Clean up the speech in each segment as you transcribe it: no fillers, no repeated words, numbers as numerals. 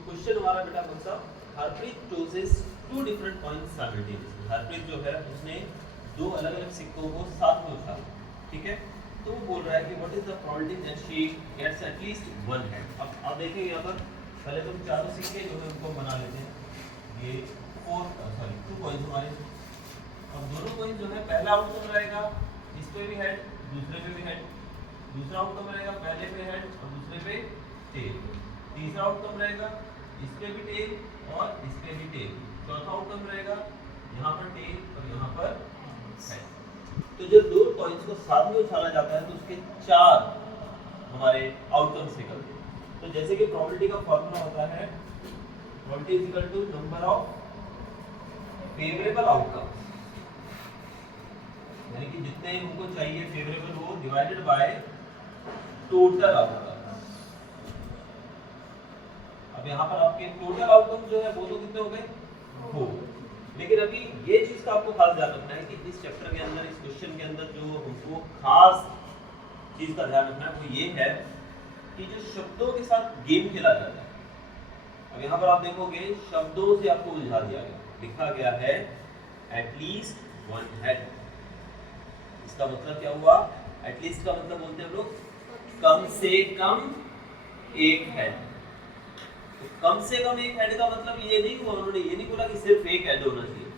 तो क्वेश्चन हमारा बेटा कौन सा, Harpreet chooses two different coins simultaneously. Harpreet जो है उसने दो अलग अलग सिक्कों को साथ में उछाला, ठीक है। तो वो बोल रहा है कि what is the probability that she gets at least one head. अब देखिए यहाँ पर पहले तो चारों सिक्के जो है उनको बना लेते हैं। ये 2 कॉइन्स हमारे। अब दोनों कॉइन जो है पहला आउटकम रहेगा इस पे भी हेड, दूसरे पे भी हेड। दूसरा आउटकम रहेगा पहले पे हेड और दूसरे पे टेल। तीसरा आउटकम रहेगा इस पे भी टेल और इस पे भी टेल। चौथा आउटकम रहेगा यहाँ पर टेल और यहाँ पर हेड। तो जब दो कॉइन्स को साथ में उछाला जाता है तो उसके 4 हमारे आउटकम्स निकलते हैं। तो जैसे कि प्रोबेबिलिटी का फॉर्मूला होता है probability is equal to number of favourable outcomes, यानी कि जितने उनको चाहिए फेवरेबल वो डिवाइडेड बाय टोटल आउटकम। अब यहाँ पर आपके टोटल आउटकम जो है वो तो कितने हो गए, 4। लेकिन अभी ये चीज का आपको खास ध्यान रखना है कि इस चैप्टर के अंदर, इस क्वेश्चन के अंदर जो हमको खास चीज का ध्यान रखना है वो ये है कि जो शब्दों के साथ गेम खेला जाता है। अब यहाँ पर आप देखोगे शब्दों से आपको उलझा दिया गया, लिखा गया है एटलीस्ट वन हेड। इसका मतलब क्या हुआ, एटलीस्ट का मतलब बोलते हैं हम लोग कम से कम एक हेड। तो कम से कम एक हेड का मतलब ये नहीं हुआ, उन्होंने ये नहीं बोला कि सिर्फ एक हेड होना चाहिए,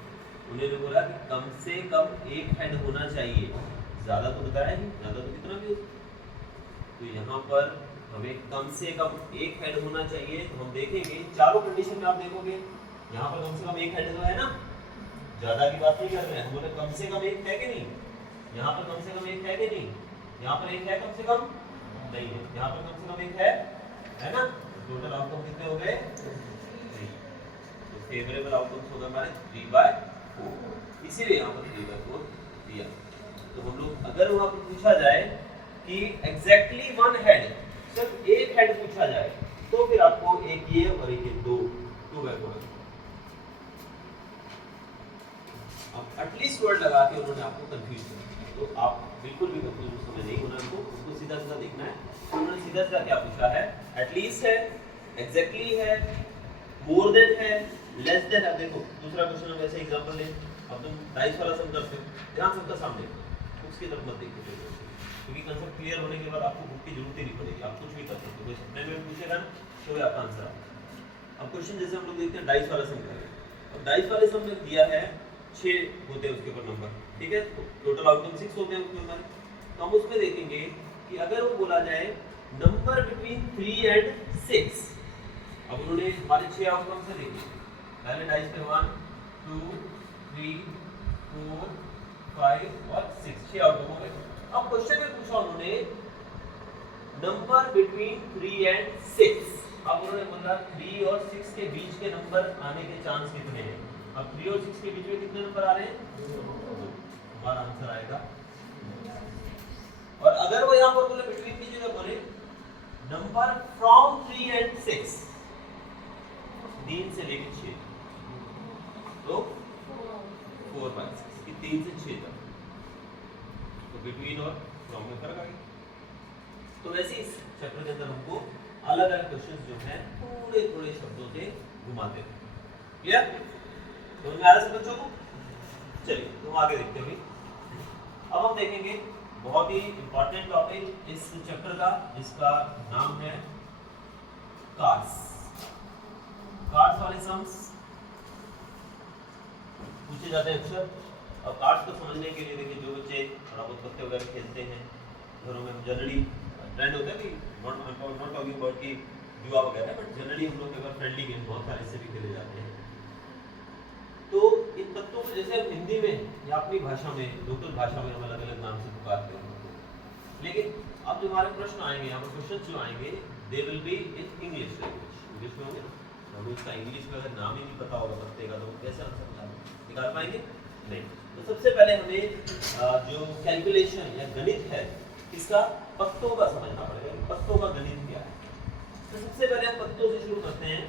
उन्होंने बोला कि कम से कम एक हेड होना चाहिए। ज्यादा तो बताया नहीं, ज्यादा तो कितना भी हो। तो यहाँ पर हमें कम से कम एक हेड होना चाहिए। तो हम देखेंगे चारों कंडीशन में, आप देखोगे यहाँ पर कम से कम एक हेड तो है ना, ज्यादा की बात नहीं कर रहे हैं, हम बोले कम से कम एक है कि नहीं। यहाँ पर कम से कम एक है कि नहीं, यहाँ पर एक है कम से कम नहीं है, यहाँ पर कम से कम एक है ना। टोटल आउटकम कितने हो गए, 3। तो फेवरेबल आउटकम्स हो गए हमारे 3/4, इसीलिए यहाँ पर 3/4 दिया। तो हम लोग अगर वहाँ पर पूछा जाए कि एग्जैक्टली वन हेड, सिर्फ एक हेड पूछा जाए, तो फिर आपको एक ये और एक ये 2/4। अब एटलीस्ट वर्ड लगा के उन्होंने आपको कंफ्यूज किया, तो आप बिल्कुल भी कंफ्यूज उस समय नहीं होना, उसको सीधा सीधा देखना है। तो उन्होंने सीधा सीधा क्या पूछा है, एटलीस्ट है, एग्जैक्टली है, मोर देन है, लेस देन है। देखो दूसरा क्वेश्चन हम ऐसे एग्जांपल लें, अब तुम डाइस वाला सम करते हो, ध्यान से उसका सामने बुक्स की तरफ मत देखो, क्योंकि कंसेप्ट क्लियर होने के बाद आपको बुक की जरूरत ही नहीं पड़ेगी, आप कुछ भी कर सकते हो। कोई सपने में पूछेगा ना तो भी आपका आंसर आएगा। अब क्वेश्चन जैसे हम लोग देखते हैं डाइस वाला सम करेंगे, अब डाइस वाले सम में दिया है 6 होते हैं उसके ऊपर नंबर, ठीक है। तो टोटल आउटकम 6 होते हैं उसमें हमारे। तो हम उसमें देखेंगे कि अगर वो बोला जाए नंबर बिटवीन 3 एंड 6। अब उन्होंने हमारे 6 आउटकम से देखे, पहले डाइस पे 1 2 3 4 5 और 6, 6 आउटकम हो गए। अब क्वेश्चन में पूछा उन्होंने नंबर बिटवीन 3 एंड 6। अब उन्होंने बोला 3 और 6 के बीच के नंबर आने के चांस कितने हैं। अब 3 और 6 के बीच में कितने नंबर आ रहे हैं, 2। हमारा आंसर आएगा। और अगर वो यहाँ पर बोले बिटवीन की जगह बोले नंबर फ्रॉम 3 एंड 6, 3 से लेकर 6, तो 4/6 कि 3 से 6 तक, तो बिटवीन और फ्रॉम में फर्क आ गया। तो वैसे इस चैप्टर के अंदर हमको अलग अलग क्वेश्चंस जो हैं थोड़े थोड़े शब्दों से घुमाते हैं। क्लियर, तो समझ में आ रहा है बच्चों को। चलिए तो हम आगे देखते हैं। अब हम देखेंगे बहुत ही इंपॉर्टेंट टॉपिक इस चैप्टर का, जिसका नाम है कार्ड्स। कार्ड्स वाले सम्स पूछे जाते हैं अक्सर। अब कार्ड्स को समझने के लिए देखिए, जो बच्चे थोड़ा बहुत पत्ते वगैरह खेलते हैं घरों में, जनरली ट्रेंड होता है कि नॉट टॉकिंग अबाउट कि जुआ वगैरह, बट जनरली हम लोग अगर फ्रेंडली गेम बहुत सारे से भी खेले जाते हैं। तो इन पत्तों को जैसे हम हिंदी में या अपनी भाषा में, लोकल भाषा में हम अलग अलग नाम से पुकारते हैं, लेकिन अब जो हमारे प्रश्न आएंगे, यहाँ पर क्वेश्चन जो आएंगे, they will be in English language, English में होंगे। तो उसका इंग्लिश में अगर नाम ही नहीं पता होगा पत्ते का, तो कैसे आंसर निकाल पाएंगे, नहीं। तो सबसे पहले हमें जो कैलकुलेशन या गणित है इसका पत्तों का समझना पड़ेगा, पत्तों का गणित क्या है। तो सबसे पहले हम पत्तों से शुरू करते हैं।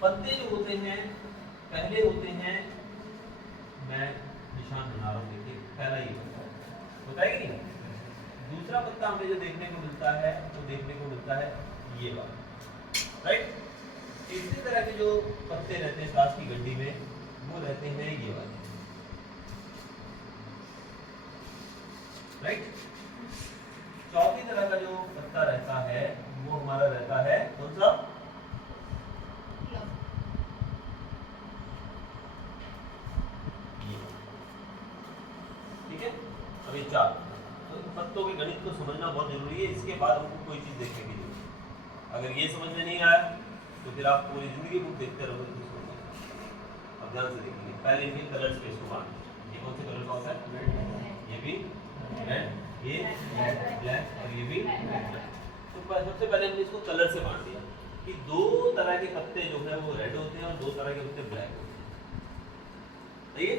पत्ते जो होते हैं पहले होते हैं, मैं निशान बना रहा हूँ, देखिए पहला ये होता है कि नहीं। दूसरा पत्ता हमें जो देखने को मिलता है, तो देखने को मिलता है ये वाला, राइट। तीसरी तरह के जो पत्ते रहते हैं कांच की गड्डी में वो रहते हैं ये वाले, राइट। चौथी तरह का जो पत्ता रहता है वो हमारा रहता है कौन सा? ठीक है। अभी चार, तो इन पत्तों के गणित को समझना बहुत जरूरी है। इसके बाद हमको कोई चीज देखने की जरूरत है। अगर ये समझ में नहीं आया तो फिर आप पूरी जिंदगी बुक देखते रहोगे तो समझ नहीं आएगा। अब ध्यान से देखिए, पहले इनके कलर स्पेस को बांट, ये कौन से कलर का होता है? ये भी रेड, ये ब्लैक और ये भी रेड। तो सबसे पहले हमने इसको कलर से बांट दिया कि दो तरह के पत्ते जो है वो रेड होते हैं और दो तरह के पत्ते ब्लैक होते हैं। सही है।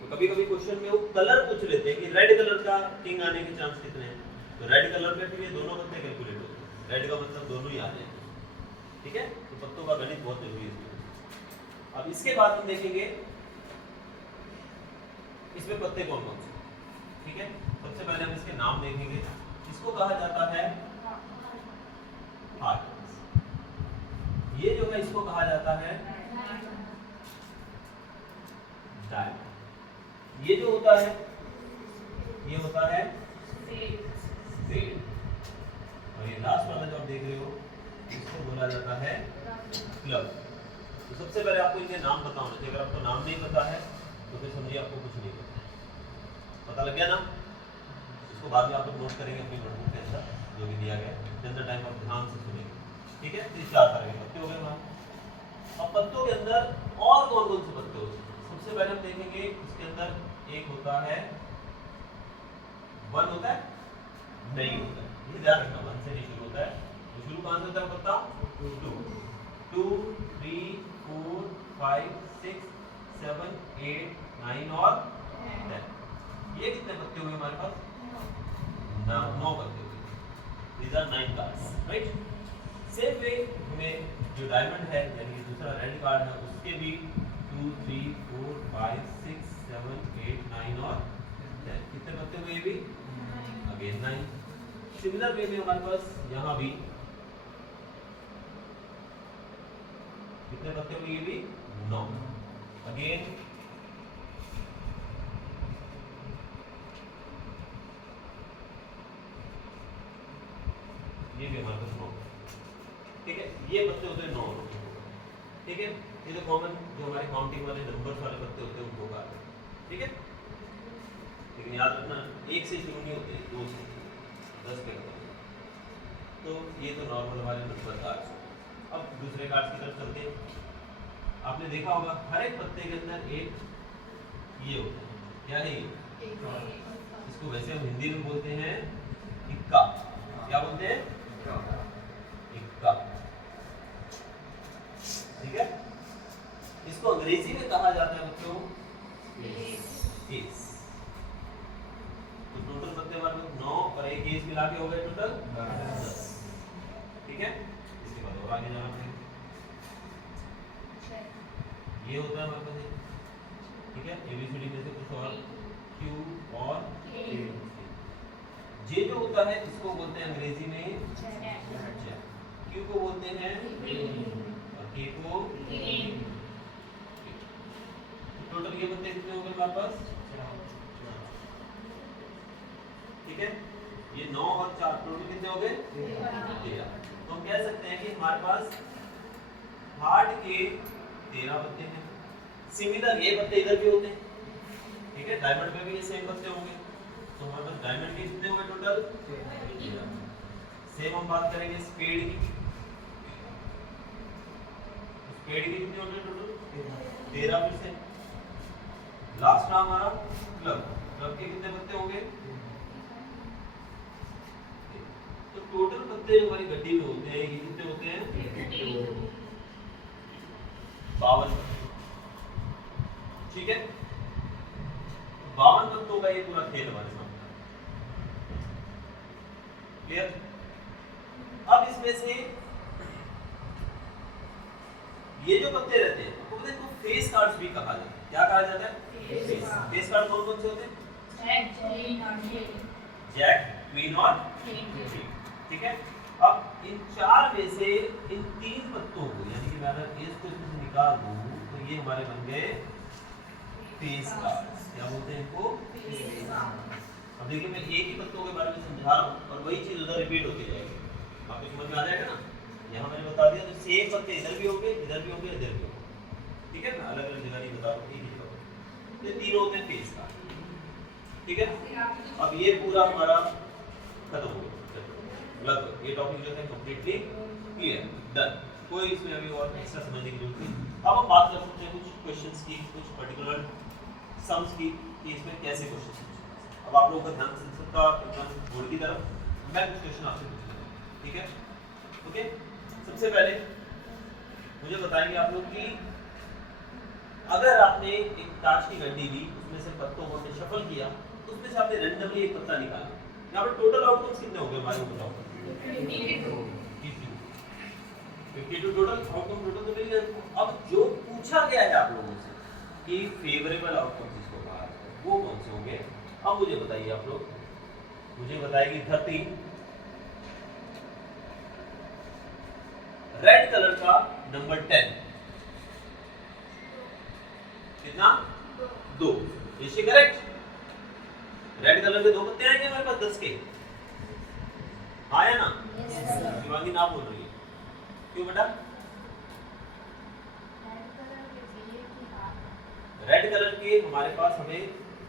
तो कभी कभी क्वेश्चन में वो कलर पूछ लेते हैं कि रेड कलर का किंग आने के चांस कितने हैं, तो रेड कलर पे फिर ये दोनों पत्ते कैलकुलेट होते हैं, रेड का मतलब दोनों ही आ जाएंगे। ठीक है। तो पत्तों का गणित बहुत जरूरी है। अब इसके बाद हम देखेंगे इसमें पत्ते कौन कौन से। ठीक है। सबसे पहले हम इसके नाम देखेंगे। इसको कहा जाता है हार्ट, ये जो है इसको कहा जाता है डायमंड, ये जो होता है ये होता है सेड, और ये लास्ट वाला जो आप देख रहे हो इसको बोला जाता है क्लब। तो सबसे पहले आपको इनके नाम पता होना चाहिए। अगर आपको नाम नहीं पता है तो फिर समझिए आपको कुछ नहीं पता लग गया ना। इसको बाद में आप लोग नोट करेंगे अपनी नोटबुक के अंदर जो भी दिया गया, जितना टाइम आप ध्यान से सुनेंगे। ठीक है। तो चार तरह के पत्ते हो गए वहाँ। अब पत्तों के अंदर और कौन कौन से पत्ते होते हैं? सबसे पहले हम देखेंगे इसके अंदर एक होता है वन, होता है नहीं होता है, ये ध्यान रखना, वन से नहीं शुरू होता है। तो शुरू कहां से होता है पत्ता? टू, 2 3 4 5 6 7 8 9 और 10। ये कितने पत्ते हुए हमारे पास? 9 पत्ते हुए। These are 9 cards, right? Same way में जो डायमंड है यानी कि दूसरा रेड कार्ड है उसके भी 2 3 4 5 6 7 8 9 और 10 कितने पत्ते हुए? ये भी अगेन 9। सिमिलर वे में हमारे पास यहाँ भी कितने पत्ते हुए? ये भी 9 अगेन। ये भी हमारे पास 9। ठीक है। ये पत्ते होते हैं 9। ठीक है। ये तो कॉमन जो हमारे काउंटिंग वाले नंबर्स वाले पत्ते होते हैं उनको कहते हैं। ठीक है। लेकिन याद रखना 1 से शुरू नहीं होते, 2 से 10 पे होते हैं। तो ये तो नॉर्मल हमारे नंबर कार्ड्स। अब दूसरे कार्ड्स की तरफ चलते हैं। आपने देखा होगा हर एक पत्ते के अंदर एक ये होता है, क्या है ये? इसको वैसे हम हिंदी में बोलते हैं इक्का। क्या बोलते हैं? इक्का। ठीक है। इसको अंग्रेजी में कहा जाता है बच्चों एस। तो टोटल पत्ते हमारे 9 और एक एस मिला के हो गए टोटल 10। ठीक है। इसके बाद और आगे जाना पड़ेगा। ये होता है हमारे पास, ठीक है, एबीसीडी में से कुछ और क्यू और ए। जे जो होता है इसको बोलते हैं अंग्रेजी में जैक, क्यू को बोलते हैं और के को। टोटल ये पत्ते कितने हो गए हमारे पास? ठीक है। ये 9 और 4 टोटल कितने हो गए? 13। तो हम कह सकते हैं कि हमारे पास हार्ट के 13 पत्ते हैं। सिमिलर ये पत्ते इधर भी होते हैं। ठीक है। डायमंड में भी ये सेम पत्ते होंगे। तो हमारे पास डायमंड के कितने हुए टोटल? 13। सेम हम बात करेंगे स्पेड की। स्पेड के कितने होंगे टोटल? 13 फिर से। लास्ट रहा हमारा क्लब। क्लब के कितने पत्ते होंगे? तो टोटल पत्ते जो हमारी गड्डी में होते हैं ये कितने होते हैं? 52 पत्ते। ठीक है। 52 पत्तों का ये पूरा खेल हमारे सामने। क्लियर? अब इसमें से ये जो पत्ते रहते हैं उनको फेस कार्ड्स भी कहा जाता है। क्या कहा जाता है? फेस कार्ड कौन कौन से होते हैं? जैक, क्वीन और किंग। ठीक है। अब इन 4 में से इन 3 पत्तों को, यानी कि मैं अगर एस को इसमें से निकाल दूं तो ये हमारे बन गए फेस कार्ड्स। क्या बोलते हैं इनको? Face card. अब देखिए मैं एक ही पत्तों के बारे में समझा रहा हूं और वही चीज उधर रिपीट होती जाएगी, आपको समझ में आ जाएगा ना। यहाँ मैंने बता दिया तो सेम पत्ते इधर भी होंगे, इधर भी होंगे, इधर भी होंगे, ठीक है। मैं अलग अलग जगह नहीं बता रहा हूँ, एक ही जगह। ये तीनों होते हैं फेस कार्ड, ठीक है। अब ये पूरा हमारा खत्म हो गया, लगभग ये टॉपिक जो है कंप्लीटली क्लियर, डन। कोई इसमें अभी और एक्स्ट्रा समझने की जरूरत नहीं। अब हम बात कर सकते हैं कुछ क्वेश्चंस की, कुछ पर्टिकुलर सम्स की, कि इसमें कैसे क्वेश्चन। अब आप लोगों का ध्यान सबका एकदम बोर्ड की तरफ, मैं कुछ क्वेश्चन आपसे पूछूंगा, ठीक है। ओके, सबसे पहले मुझे बताएंगे आप लोग कि अगर आपने एक ताश की गड्डी ली, उसमें से पत्तों को आपने शफल किया, उसमें से आपने रैंडमली एक पत्ता निकाला, यहाँ पर टोटल आउटकम्स कितने हो गए हमारे को बताओ? 52 टोटल आउटकम टोटल तो मिल गया। अब जो पूछा गया है आप लोगों से कि फेवरेबल आउटकम जिसको कहा है वो कौन से होंगे, अब मुझे बताइए आप लोग। मुझे बताएगी 30 रेड कलर का नंबर 10 कितना? 2। Is she correct? Red colour के 2 पत्ते आएंगे हमारे पास 10 के, आया ना? शिवांगी ना बोल रही है, क्यों बेटा? रेड कलर के हमारे पास हमें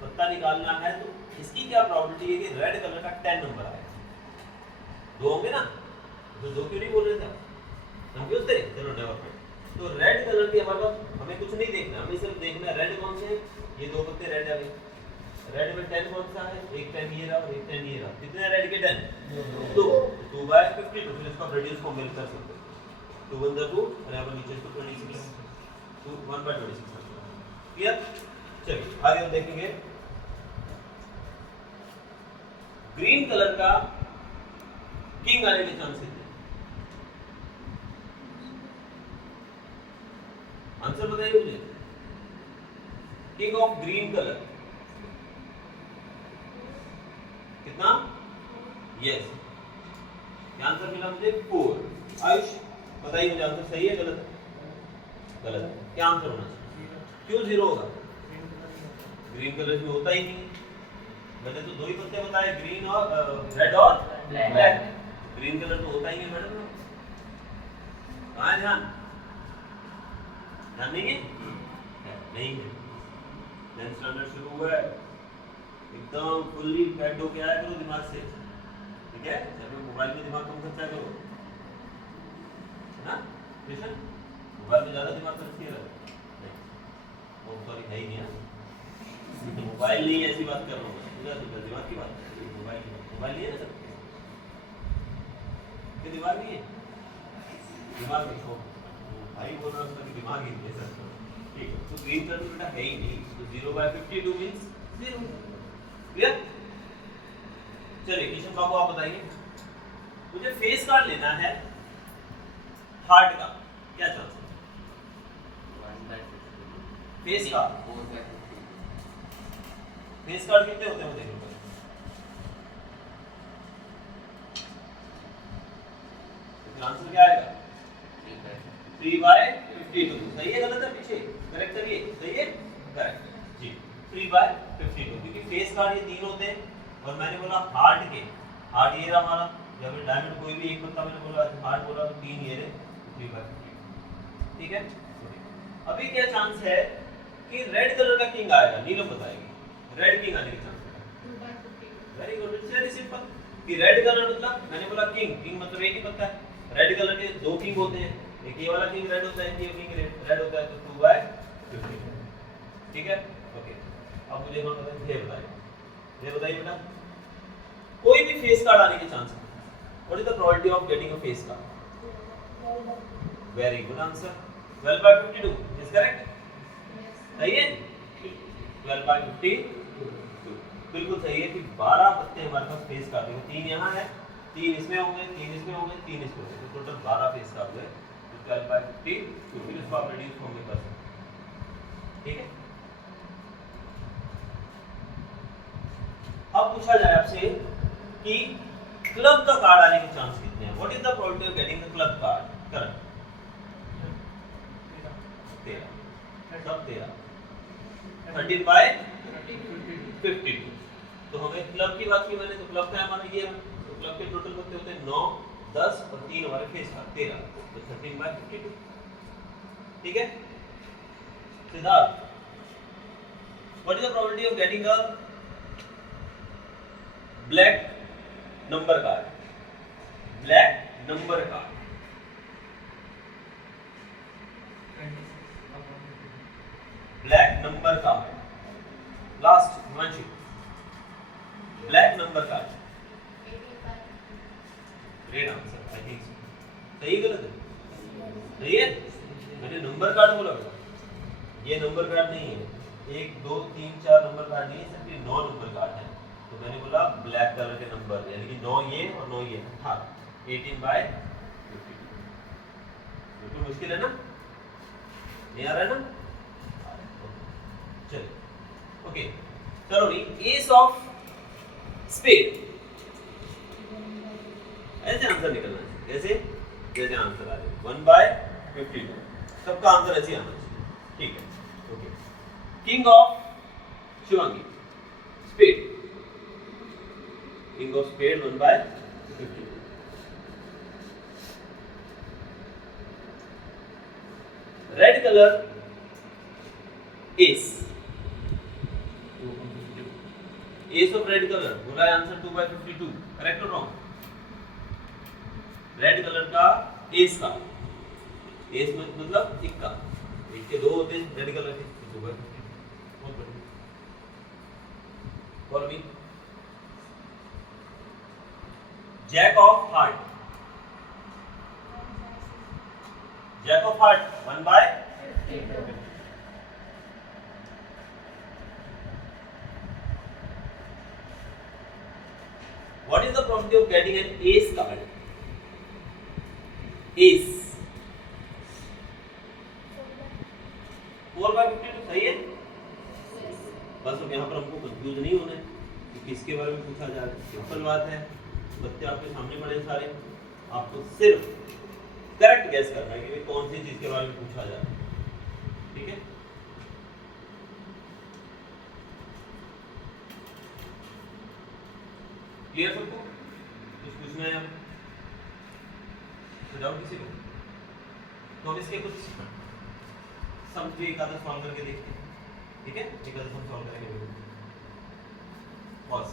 पत्ता निकालना है, तो इसकी क्या प्रोबेबिलिटी है कि रेड कलर का 10 नंबर आए? 2 होंगे ना, तो 2 क्यों नहीं बोल रहे थे? कंफ्यूज थे? चलो नेवर माइंड। तो रेड कलर के हमारे पास हमें कुछ नहीं देखना, हमें सिर्फ देखना है रेड कौन से हैं। ये 2 पत्ते रेड आ गए, रेड में 10 कौन सा है? एक 10 ये रहा और एक 10 ये रहा। कितने रेड के 10? 2। 2/52, फिर इसको रेडियस को मिल कर सकते हैं। 2 1 2 और यहाँ पर नीचे इसको 26, 2 1/26 क्लियर। चलिए आगे हम देखेंगे। ग्रीन कलर का किंग आने के चांस कितने? आंसर बताइए मुझे। किंग ऑफ ग्रीन कलर कितना? यस, आंसर मिला मुझे 4। आयुष बताइए मुझे आंसर सही है गलत है? गलत है। क्या आंसर होना चाहिए? क्यों 0 होगा? ग्रीन कलर में होता ही नहीं। मैंने तो 2 ही पत्ते बताए, ग्रीन और रेड और ब्लैक। ग्रीन कलर तो होता ही नहीं मैडम। कहाँ है ध्यान? ध्यान नहीं है? नहीं है। 10th स्टैंडर्ड शुरू हुआ है, एकदम फुल्ली पैक्ड होके आया करो दिमाग से, ठीक है। जब मोबाइल में दिमाग कम खर्चा करो, है ना कृष्ण? मोबाइल में ज्यादा दिमाग खर्च किया नहीं, वो सॉरी है ही नहीं है। तो मोबाइल नहीं, ऐसी बात कर रहा हूँ मैं, दिमाग की बात। मोबाइल नहीं है ना सबके, दिमाग नहीं है? दिमाग देखो भाई बोल रहा हूँ, दिमाग ही नहीं है सर, ठीक है। तो ग्रीन कलर बेटा है ही नहीं, तो 0/52 मींस 0। क्लियर? चलिए किशन बाबू आप बताइए, मुझे फेस कार्ड लेना है हार्ट का, क्या चांस है? फेस कार्ड, फेस कार्ड कितने होते हैं देखो। आंसर क्या आएगा? 3/52। सही है गलत है? पीछे करेक्ट करिए। सही है, करेक्ट जी। 3/52 क्योंकि फेस कार्ड ये 3 होते हैं और मैंने बोला हार्ट के, हार्ट ये रहा हमारा, या फिर डायमंड कोई भी एक पत्ता मैंने बोला, हार्ट बोला तो 3 ये रहे, 3/52। ठीक है। अभी क्या चांस है कि रेड कलर का किंग आएगा? नीलम बताएगी। रेड किंग आने के चांस है? Very good, it's very simple. कि रेड कलर मतलब मैंने बोला किंग, किंग मतलब एक ही पत्ता है। रेड कलर के 2 किंग होते हैं, एक ये वाला किंग रेड होता है, ये किंग रेड होता है, तो 2/52। ठीक है, ओके। अब मुझे हम बताइए, ये बताइए बेटा, कोई भी फेस कार्ड आने के चांस है, what is the probability of getting a face card? Very good answer, 12/52 is correct. सही है, 12/52 बिल्कुल सही है कि 12 पत्ते हमारे पास फेस कार्ड हैं। 3 यहाँ है, 3 इसमें होंगे, 3 इसमें होंगे, 3 इसमें होंगे, तो टोटल 12 फेस कार्ड हुए। 12/52 फिर इसको आप रिड्यूस होंगे कर सकते। ठीक है। अब पूछा जाए आपसे कि क्लब का कार्ड आने के चांस कितने हैं? What is the probability of getting the club card? करण 13 सब 13 13 बाय 52। तो हमें क्लब की बात की मैंने, तो क्लब का हमारा ये है, तो क्लब के टोटल कितने होते हैं? 9 10 और 3 हमारे फेस का 13, तो 13 बाय 52। ठीक है Siddharth, what is the probability of getting a black number card? Black number card black number card last Himanshu, black number card. Great answer, I think सही गलत है? सही है, मैंने नंबर कार्ड बोला बेटा, ये नंबर कार्ड नहीं है, 1 2 3 4 नंबर कार्ड नहीं है, सिर्फ ये 9 नंबर कार्ड है। तो मैंने बोला ब्लैक कलर के नंबर, यानी कि 9 ये और 9 ये, हाँ 18 बाय 52। बिल्कुल मुश्किल है ना, नहीं आ रहा है ना? चलो ओके, चलो एस ऑफ स्पेड, ऐसे आंसर निकलना है, जैसे जैसे आंसर आ जाए 1 बाय 52, सबका आंसर ऐसे आना चाहिए। ठीक है okay, king of Shivangi spade, king of spade 1 by 52। Red colour ace, ace of red colour बोला है आंसर 2 बाय 52, करेक्ट और रॉन्ग? रेड कलर का एस का, एस मतलब इक्का, एक के 2 होते हैं रेड कलर के, 2 बाय 52, बहुत बढ़िया। For me jack of heart, jack of heart 1 by 52। What is the probability of getting an ace card? Ace 4 by 52 सही है? बस अब यहाँ पर हमको कंफ्यूज नहीं होना है कि किसके बारे में पूछा जा रहा है, सिंपल बात है, बच्चे आपके सामने पड़े सारे, आपको सिर्फ करेक्ट गैस करना है कि कौन सी चीज के बारे में पूछा जा रहा है। ठीक है, क्लियर सबको? कुछ पूछना है आप डाउट किसी को? तो हम इसके कुछ सम भी एक आधा सॉल्व करके देखते हैं। ठीक है, एक आधा सम सॉल्व करेंगे। पॉज।